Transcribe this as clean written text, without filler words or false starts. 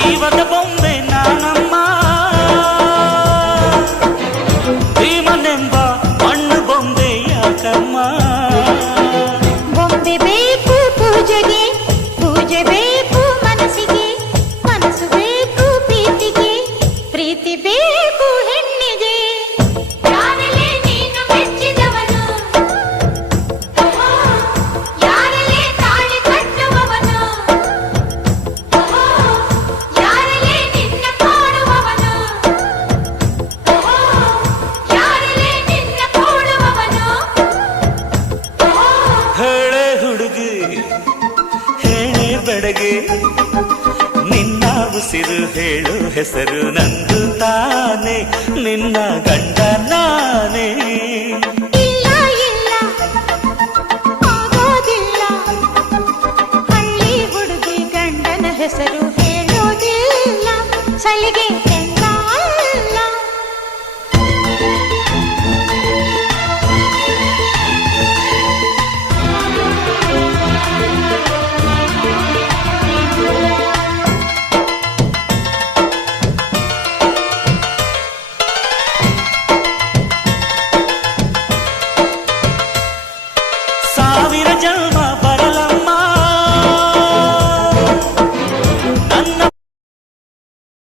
ಜೀವದ ಬೊಂಬೆ ನಾನಮ್ಮ ಭೀಮನೆಂಬ ಮಣ್ಣು ಬೊಂಬೆ ಯಾಕಮ್ಮ ಬೊಂಬೆ ಬೇಕು ಪೂಜೆಗೆ ಪೂಜೆ ಬೇಕು ಮನಸ್ಸಿಗೆ ಮನಸ್ಸು ಬೇಕು ಪ್ರೀತಿಗೆ ಪ್ರೀತಿ ಬೇಕು ಹೆಣ್ಣಿಗೆ ಯಾರಲ್ಲೇ ನೀನು ಮೆಚ್ಚಿದವನು ಯಾರಲ್ಲೇ ತಾಳಿ ಕಟ್ಟುವವನು ಯಾರಲ್ಲೇ ನಿನ್ನ ಕಾಡುವವನು ಯಾರಲ್ಲೇ ನಿನ್ನ ಕೂಡುವವನು ಹೇಳೆ ಹುಡುಗಿ ಹೇಳೆ ಬೆಡಗೆ ನಿನ್ನ ಉಸಿರು ಹೇಳು ಹೆಸರು ನಂದು ತಾನೆ ನಿನ್ನ ಗಂಡ ನಾನೇ ಇಲ್ಲ ಇಲ್ಲ ಆಗೋದಿಲ್ಲ ಹಳ್ಳಿ ಹುಡುಗಿ ಗಂಡನ ಹೆಸರು ಹೇಳೋದಿಲ್ಲ ಸಲಿಗೆ ಎಂದ ಅಲ್ಲ ಸಾವಿರ ಜನ್ಮ